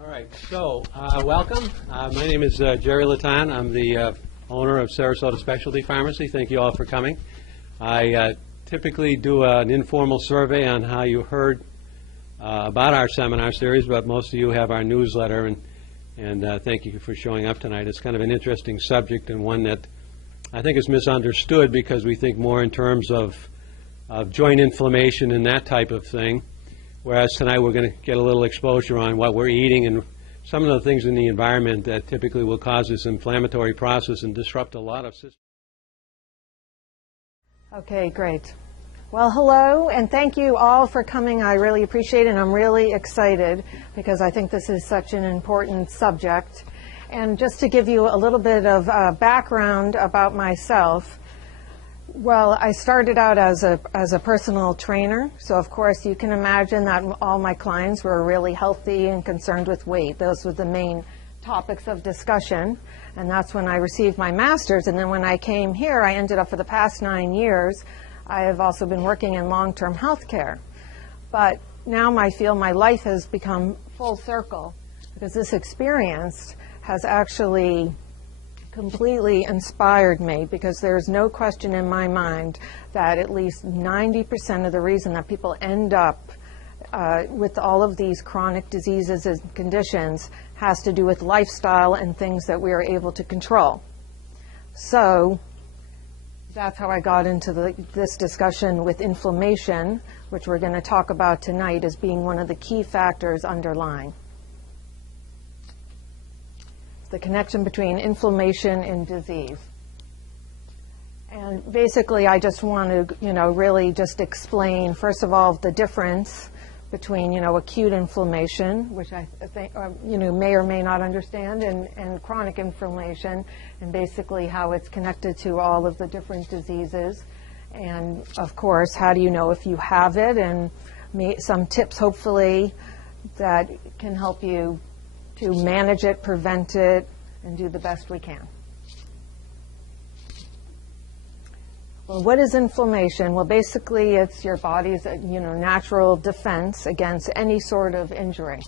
All right, so welcome. My name is Jerry Latan. I'm the owner of Sarasota Specialty Pharmacy. Thank you all for coming. I typically do an informal survey on how you heard about our seminar series, but most of you have our newsletter, and thank you for showing up tonight. It's kind of an interesting subject and one that I think is misunderstood because we think more in terms of joint inflammation and that type of thing. Whereas tonight we're going to get a little exposure on what we're eating and some of the things in the environment that typically will cause this inflammatory process and disrupt a lot of systems. Okay, great. Well, hello, and thank you all for coming. I really appreciate it, and I'm really excited because I think this is such an important subject. And just to give you a little bit of background about myself, well, I started out as a personal trainer, so of course you can imagine that all my clients were really healthy and concerned with weight. Those were the main topics of discussion, and that's when I received my master's. And then when I came here, I ended up for the past 9 years, I have also been working in long-term health care. But now I feel my life has become full circle because this experience has actually completely inspired me, because there's no question in my mind that at least 90% of the reason that people end up with all of these chronic diseases and conditions has to do with lifestyle and things that we are able to control. So that's how I got into this discussion with inflammation, which we're going to talk about tonight as being one of the key factors underlying the connection between inflammation and disease. And basically, I just want to, really just explain, first of all, the difference between, acute inflammation, which I think, may or may not understand, and chronic inflammation, and basically how it's connected to all of the different diseases. And of course, how do you know if you have it, and some tips, hopefully, that can help you to manage it, prevent it, and do the best we can. Well, what is inflammation? Well, basically, it's your body's natural defense against any sort of injury.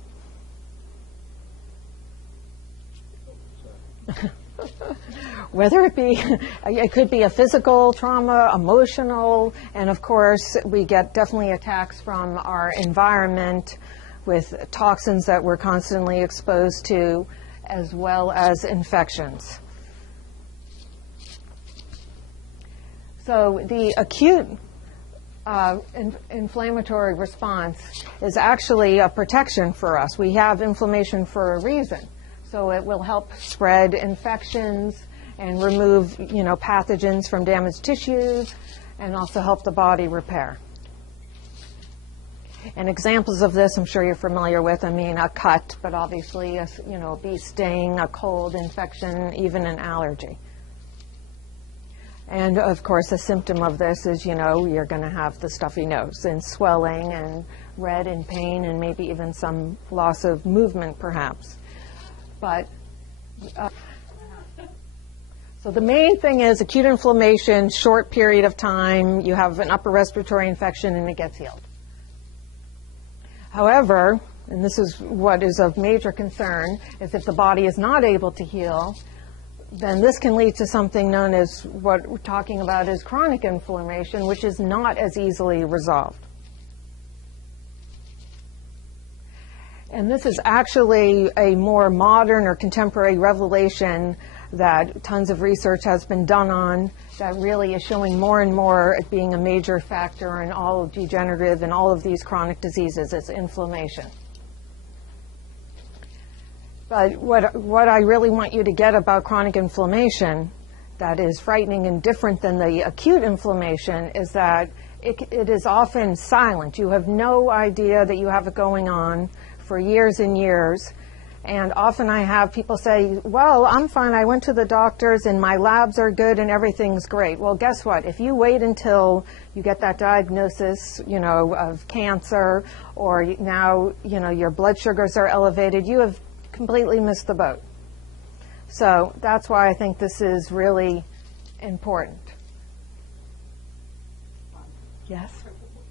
Whether it could be a physical trauma, emotional, and of course, we get definitely attacks from our environment, with toxins that we're constantly exposed to, as well as infections. So the acute inflammatory response is actually a protection for us. We have inflammation for a reason. So it will help spread infections and remove, pathogens from damaged tissues, and also help the body repair. And examples of this, I'm sure you're familiar with. A cut, but obviously, a bee sting, a cold infection, even an allergy. And of course, a symptom of this is, you're going to have the stuffy nose and swelling and red and pain and maybe even some loss of movement, perhaps. But so the main thing is acute inflammation, short period of time, you have an upper respiratory infection and it gets healed. However, and this is what is of major concern, is if the body is not able to heal, then this can lead to something known as what we're talking about as chronic inflammation, which is not as easily resolved. And this is actually a more modern or contemporary revelation that tons of research has been done on, that really is showing more and more it being a major factor in all of degenerative and all of these chronic diseases is inflammation. But what I really want you to get about chronic inflammation that is frightening and different than the acute inflammation is that it is often silent. You have no idea that you have it going on for years and years. And often I have people say, well, I'm fine. I went to the doctors and my labs are good and everything's great. Well, guess what? If you wait until you get that diagnosis, of cancer, or now, your blood sugars are elevated, you have completely missed the boat. So that's why I think this is really important. Yes?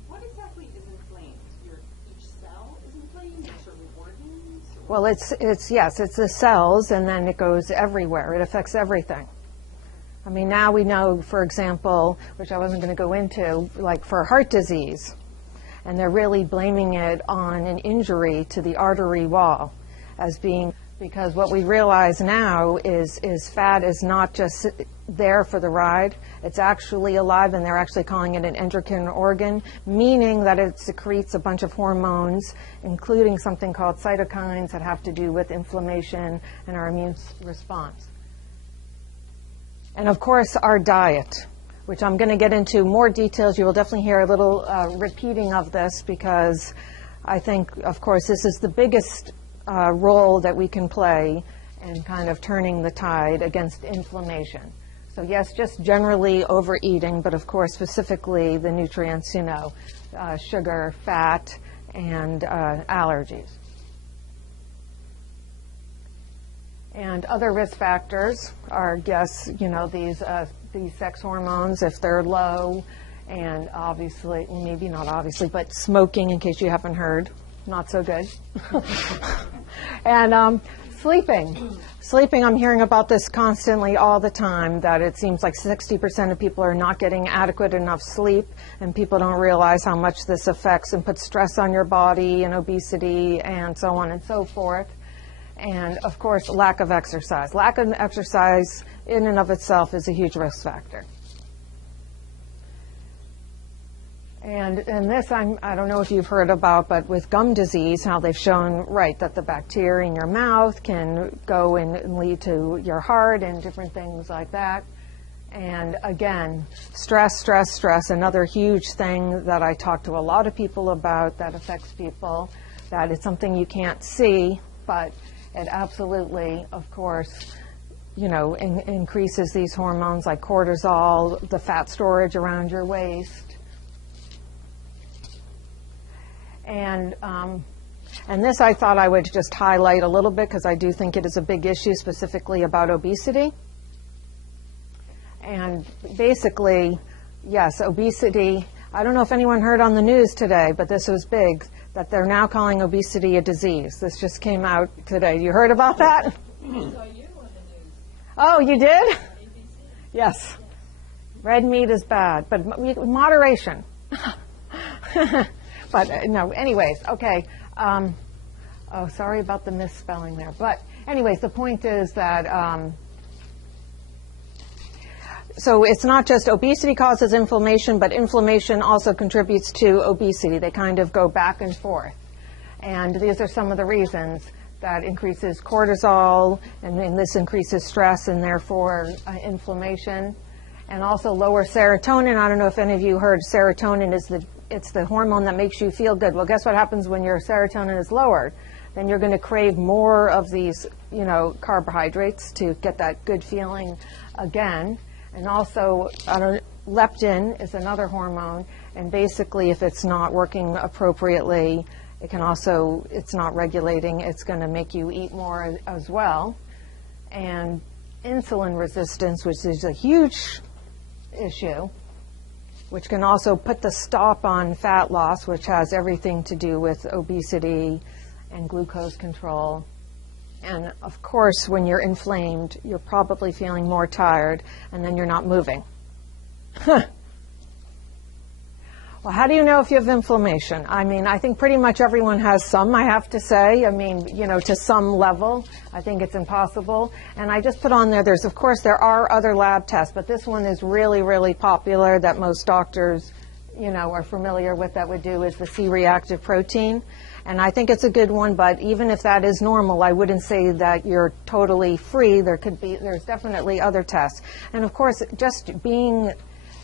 What exactly is inflamed? You're cell is inflamed or certain organs? Well, yes, it's the cells, and then it goes everywhere. It affects everything. I mean, now we know, for example, which I wasn't going to go into, like for heart disease, and they're really blaming it on an injury to the artery wall as being, because what we realize now is fat is not just there for the ride, it's actually alive, and they're actually calling it an endocrine organ, meaning that it secretes a bunch of hormones, including something called cytokines that have to do with inflammation and our immune response. And of course, our diet, which I'm going to get into more details. You will definitely hear a little repeating of this, because I think, of course, this is the biggest role that we can play in kind of turning the tide against inflammation. So yes, just generally overeating, but of course specifically the nutrients, sugar, fat, and allergies. And other risk factors are, these sex hormones, if they're low, and obviously, well, maybe not obviously, but smoking, in case you haven't heard, not so good. And sleeping. Sleeping, I'm hearing about this constantly all the time, that it seems like 60% of people are not getting adequate enough sleep, and people don't realize how much this affects and puts stress on your body, and obesity, and so on and so forth. And of course, lack of exercise. Lack of exercise in and of itself is a huge risk factor. And this, I don't know if you've heard about, but with gum disease, how they've shown, that the bacteria in your mouth can go and lead to your heart and different things like that. And again, stress, another huge thing that I talk to a lot of people about that affects people, that it's something you can't see, but it absolutely, of course, increases these hormones like cortisol, the fat storage around your waist. And this I thought I would just highlight a little bit, because I do think it is a big issue, specifically about obesity. And basically, yes, obesity, I don't know if anyone heard on the news today, but this was big, that they're now calling obesity a disease. This just came out today. You heard about that? I saw you on the news. Oh, you did? ABC. Yes. Red meat is bad, but moderation. But no, anyways, okay. Sorry about the misspelling there. But anyways, the point is that, so it's not just obesity causes inflammation, but inflammation also contributes to obesity. They kind of go back and forth. And these are some of the reasons that increases cortisol, and then this increases stress and therefore inflammation. And also lower serotonin. I don't know if any of you heard serotonin is it's the hormone that makes you feel good. Well, guess what happens when your serotonin is lowered? Then you're going to crave more of these, carbohydrates to get that good feeling again. And also, leptin is another hormone, and basically if it's not working appropriately, it's not regulating, it's going to make you eat more as well. And insulin resistance, which is a huge issue, which can also put the stop on fat loss, which has everything to do with obesity and glucose control. And of course, when you're inflamed, you're probably feeling more tired, and then you're not moving. Well, how do you know if you have inflammation? I mean, I think pretty much everyone has some, I have to say. I mean, to some level. I think it's impossible. And I just put on there, there are other lab tests, but this one is really, really popular that most doctors, are familiar with, that would do, is the C-reactive protein. And I think it's a good one, but even if that is normal, I wouldn't say that you're totally free. There's definitely other tests. And of course,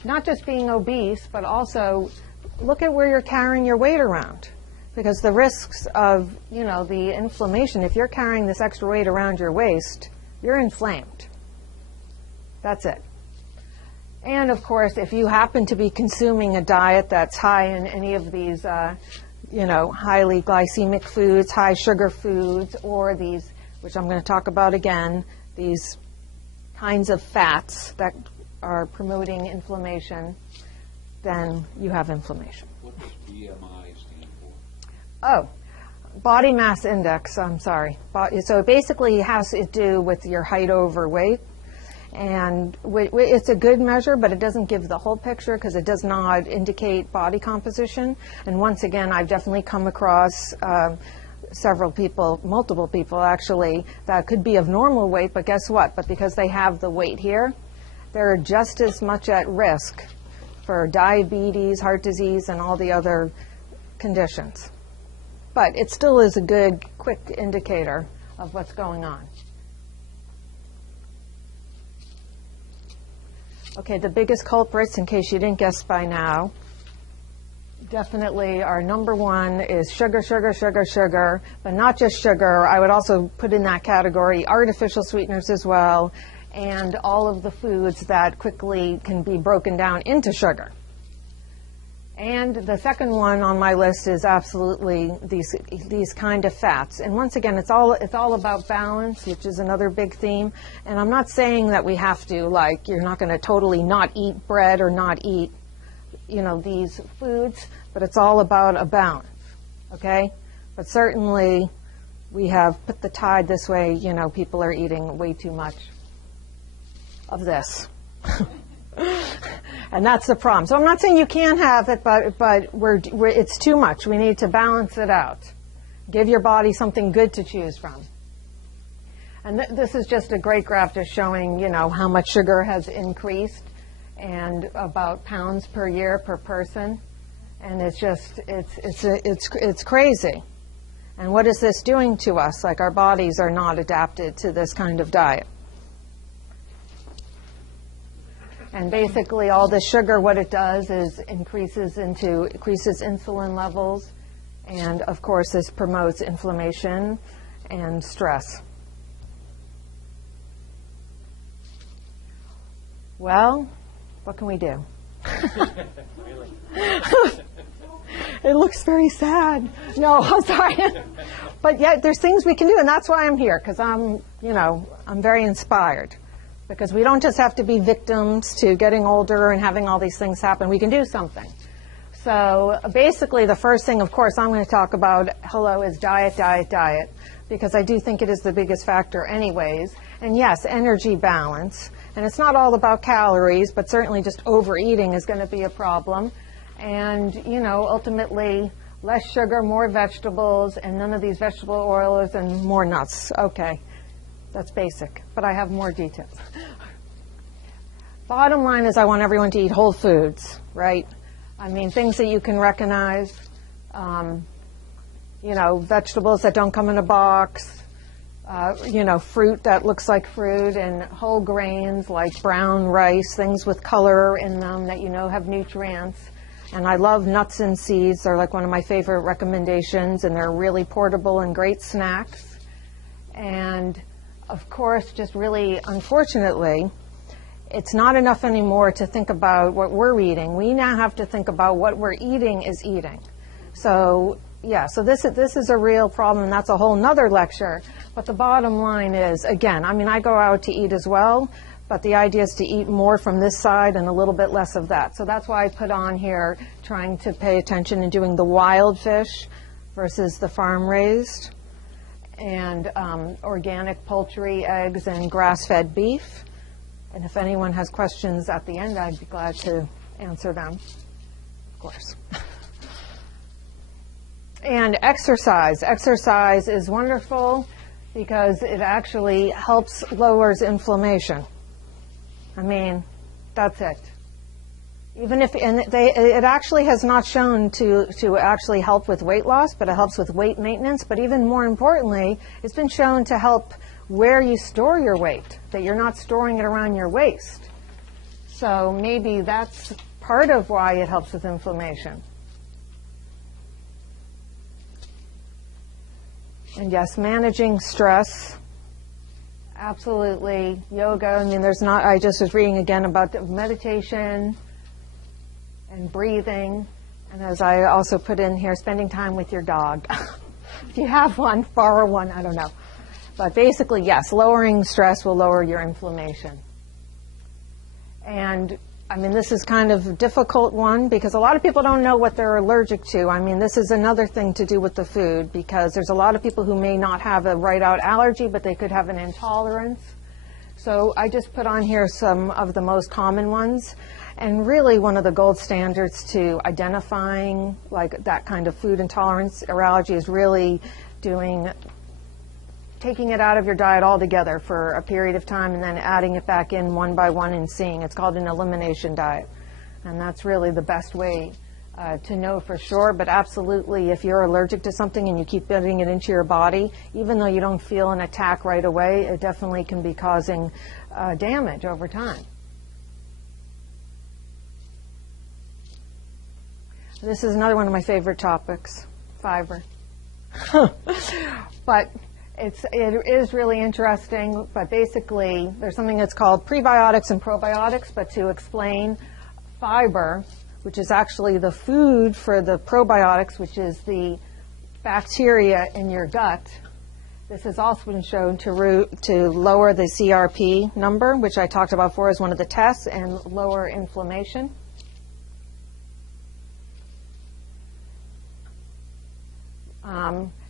not just being obese, but also look at where you're carrying your weight around. Because the risks of, the inflammation, if you're carrying this extra weight around your waist, you're inflamed. That's it. And of course, if you happen to be consuming a diet that's high in any of these, highly glycemic foods, high sugar foods, or these, which I'm going to talk about again, these kinds of fats that are promoting inflammation, then you have inflammation. What does BMI stand for? Oh, body mass index, I'm sorry. So it basically has to do with your height over weight. And it's a good measure, but it doesn't give the whole picture because it does not indicate body composition. And once again, I've definitely come across several people, multiple people actually, that could be of normal weight, but guess what? But because they have the weight here, they're just as much at risk for diabetes, heart disease, and all the other conditions. But it still is a good, quick indicator of what's going on. Okay, the biggest culprits, in case you didn't guess by now, definitely our number one is sugar, sugar, sugar, sugar, but not just sugar. I would also put in that category artificial sweeteners as well, and all of the foods that quickly can be broken down into sugar. And the second one on my list is absolutely these kind of fats. And once again, it's all about balance, which is another big theme. And I'm not saying that we have to, like, you're not going to totally not eat bread or not eat, these foods, but it's all about a balance, okay? But certainly we have put the tide this way, people are eating way too much of this. And that's the problem. So I'm not saying you can't have it, but it's too much. We need to balance it out. Give your body something good to choose from. And this is just a great graph just showing, how much sugar has increased and about pounds per year per person. And it's just, it's crazy. And what is this doing to us? Like, our bodies are not adapted to this kind of diet. And basically all the sugar, what it does is increases insulin levels. And of course, this promotes inflammation and stress. Well, what can we do? It looks very sad. No, I'm sorry. But yet there's things we can do, and that's why I'm here, because I'm very inspired. Because we don't just have to be victims to getting older and having all these things happen. We can do something. So basically, the first thing, of course, I'm going to talk about, is diet, diet, diet. Because I do think it is the biggest factor anyways. And yes, energy balance. And it's not all about calories, but certainly just overeating is going to be a problem. And, ultimately, less sugar, more vegetables, and none of these vegetable oils, and more nuts. Okay. That's basic, but I have more details. Bottom line is I want everyone to eat whole foods, right? I mean, things that you can recognize, vegetables that don't come in a box, fruit that looks like fruit, and whole grains like brown rice, things with color in them that have nutrients. And I love nuts and seeds. They're like one of my favorite recommendations, and they're really portable and great snacks. And of course, just really, unfortunately, it's not enough anymore to think about what we're eating. We now have to think about what we're eating is eating. So, so this is a real problem, and that's a whole nother lecture. But the bottom line is, again, I go out to eat as well, but the idea is to eat more from this side and a little bit less of that. So that's why I put on here trying to pay attention and doing the wild fish versus the farm-raised, and organic poultry, eggs, and grass-fed beef. And if anyone has questions at the end, I'd be glad to answer them, of course. And exercise. Exercise is wonderful because it actually lowers inflammation. That's it. It actually has not shown to actually help with weight loss, but it helps with weight maintenance. But even more importantly, it's been shown to help where you store your weight, that you're not storing it around your waist. So maybe that's part of why it helps with inflammation. And yes, managing stress. Absolutely. Yoga. I just was reading again about meditation and breathing, and as I also put in here, spending time with your dog. If you have one, borrow one, I don't know. But basically, yes, lowering stress will lower your inflammation. And I mean, this is kind of a difficult one because a lot of people don't know what they're allergic to. I mean, this is another thing to do with the food because there's a lot of people who may not have a right-out allergy, but they could have an intolerance. So I just put on here some of the most common ones. And really one of the gold standards to identifying like that kind of food intolerance or allergy is really taking it out of your diet altogether for a period of time and then adding it back in one by one and seeing. It's called an elimination diet. And that's really the best way to know for sure. But absolutely, if you're allergic to something and you keep putting it into your body, even though you don't feel an attack right away, it definitely can be causing damage over time. This is another one of my favorite topics, fiber. But it is really interesting, but basically there's something that's called prebiotics and probiotics, but to explain fiber, which is actually the food for the probiotics, which is the bacteria in your gut, this has also been shown to lower the CRP number, which I talked about before as one of the tests, and lower inflammation.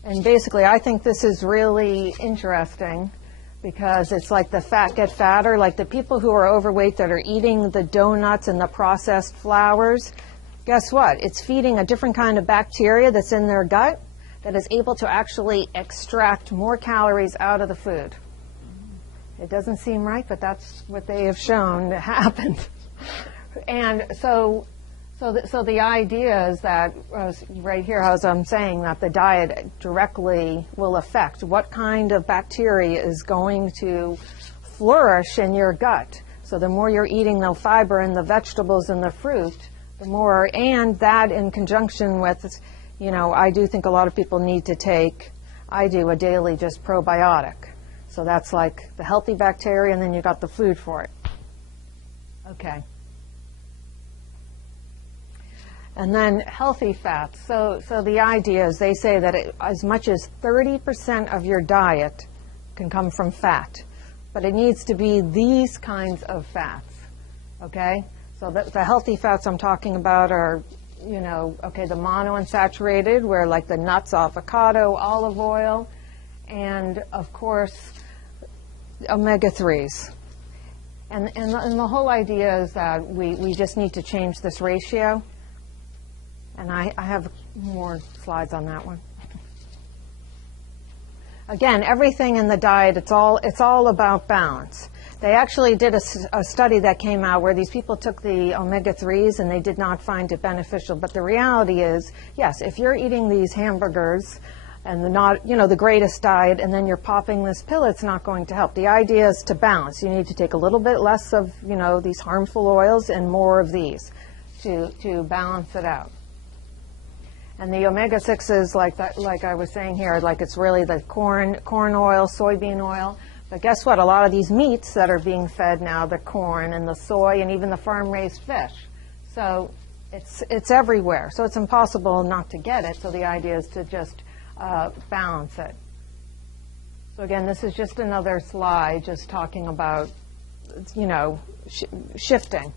And basically, I think this is really interesting because it's like the fat get fatter, like the people who are overweight that are eating the donuts and the processed flours, guess what? It's feeding a different kind of bacteria that's in their gut that is able to actually extract more calories out of the food. It doesn't seem right, but that's what they have shown happened. And so the idea is that, right here, as I'm saying, that the diet directly will affect what kind of bacteria is going to flourish in your gut. So the more you're eating the fiber and the vegetables and the fruit, the more, and that in conjunction with, I do think a lot of people need to take, I do a daily just probiotic. So that's like the healthy bacteria, and then you got the food for it. Okay. And then healthy fats. So the idea is they say that as much as 30% of your diet can come from fat, but it needs to be these kinds of fats, okay? So the healthy fats I'm talking about are, the monounsaturated, where like the nuts, avocado, olive oil, and of course, omega-3s. And the whole idea is that we just need to change this ratio. And I have more slides on that one. Again, everything in the diet, it's all about balance. They actually did a study that came out where these people took the omega-3s and they did not find it beneficial. But the reality is, yes, if you're eating these hamburgers and the greatest diet, and then you're popping this pill, it's not going to help. The idea is to balance. You need to take a little bit less of, these harmful oils and more of these to balance it out. And the omega-6s, like I was saying here, like it's really the corn oil, soybean oil. But guess what? A lot of these meats that are being fed now, the corn and the soy and even the farm-raised fish. So it's everywhere. So it's impossible not to get it. So the idea is to just balance it. So again, this is just another slide just talking about, shifting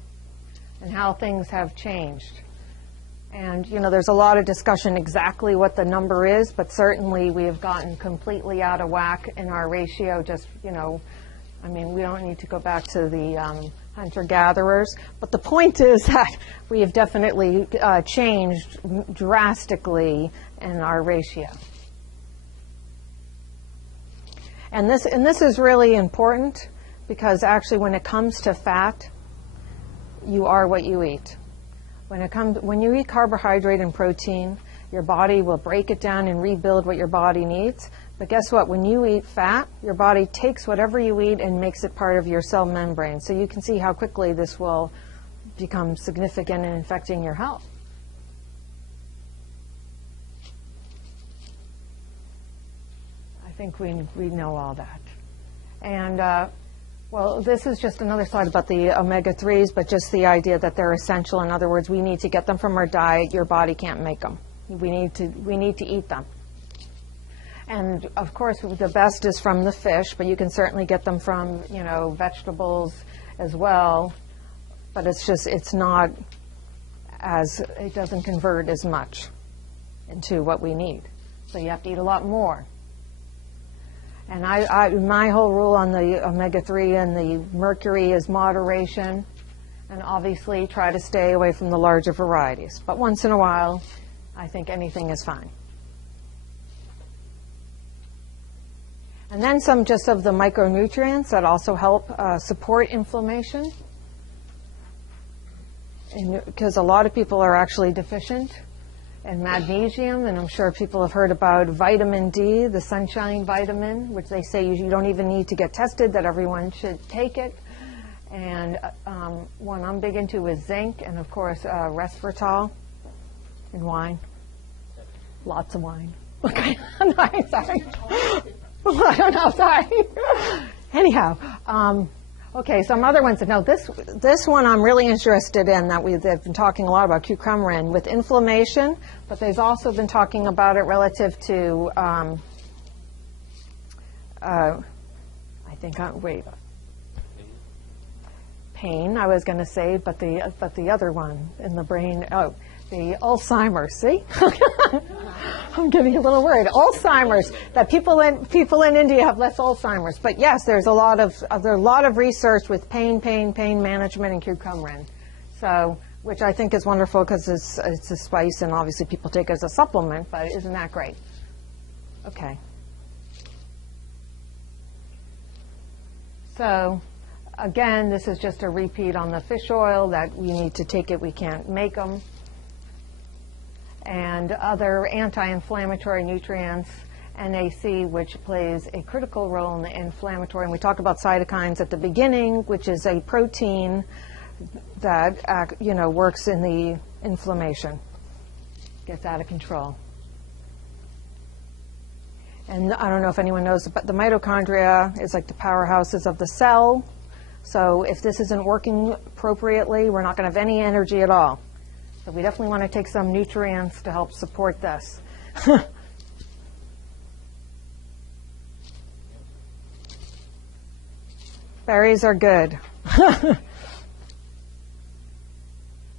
and how things have changed. And, there's a lot of discussion exactly what the number is, but certainly we have gotten completely out of whack in our ratio. Just, we don't need to go back to the hunter-gatherers. But the point is that we have definitely changed drastically in our ratio. And this is really important because actually when it comes to fat, you are what you eat. When you eat carbohydrate and protein, your body will break it down and rebuild what your body needs. But guess what? When you eat fat, your body takes whatever you eat and makes it part of your cell membrane. So you can see how quickly this will become significant in affecting your health. I think we know all that. And well, this is just another slide about the omega-3s, but just the idea that they're essential. In other words, we need to get them from our diet. Your body can't make them. We need to eat them. And of course, the best is from the fish, but you can certainly get them from, vegetables as well. but it's not as, it doesn't convert as much into what we need. So you have to eat a lot more. And my whole rule on the omega-3 and the mercury is moderation, and obviously try to stay away from the larger varieties. But once in a while, I think anything is fine. And then some just of the micronutrients that also help support inflammation. Because a lot of people are actually deficient in magnesium, and I'm sure people have heard about vitamin D, the sunshine vitamin, which they say you don't even need to get tested, that everyone should take it. And one I'm big into is zinc, and of course resveratrol in wine. Lots of wine. Okay, I'm sorry. I don't know, sorry. Anyhow, okay, some other ones. Now, this one I'm really interested in, that they've been talking a lot about, cucumberin, with inflammation, but they've also been talking about it relative to, pain, I was going to say, but the other one in the brain, the Alzheimer's, see? I'm getting a little worried. Alzheimer's, that people in India have less Alzheimer's. But yes, there's a lot of research with pain management and cucumberin. So, which I think is wonderful because it's a spice, and obviously people take it as a supplement, but isn't that great? Okay. So, again, this is just a repeat on the fish oil, that we need to take it, we can't make them. And other anti-inflammatory nutrients, NAC, which plays a critical role in the inflammatory. And we talked about cytokines at the beginning, which is a protein that works in the inflammation, gets out of control. And I don't know if anyone knows, but the mitochondria is like the powerhouses of the cell. So if this isn't working appropriately, we're not going to have any energy at all. So we definitely want to take some nutrients to help support this. Berries are good.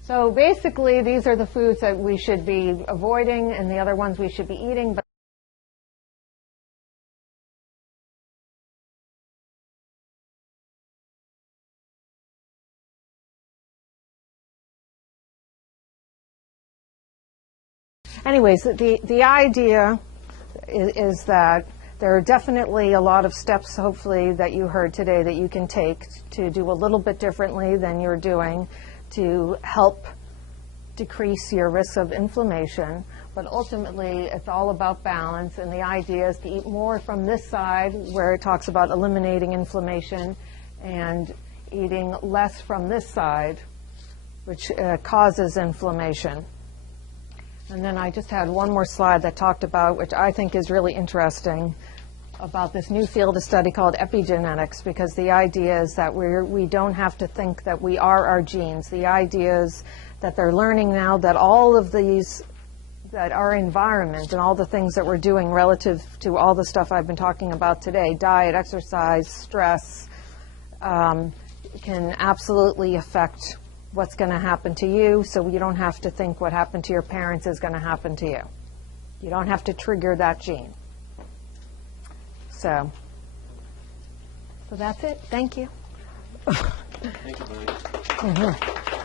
So basically, these are the foods that we should be avoiding, and the other ones we should be eating. But anyways, the idea is that there are definitely a lot of steps, hopefully, that you heard today that you can take to do a little bit differently than you're doing to help decrease your risk of inflammation. But ultimately, it's all about balance, and the idea is to eat more from this side, where it talks about eliminating inflammation, and eating less from this side, which causes inflammation. And then I just had one more slide that talked about, which I think is really interesting, about this new field of study called epigenetics, because the idea is that we don't have to think that we are our genes. The idea is that they're learning now that all of these, that our environment and all the things that we're doing relative to all the stuff I've been talking about today, diet, exercise, stress, can absolutely affect what's going to happen to you, so you don't have to think what happened to your parents is going to happen to you. You don't have to trigger that gene. So that's it. Thank you. Thank you, Bonni.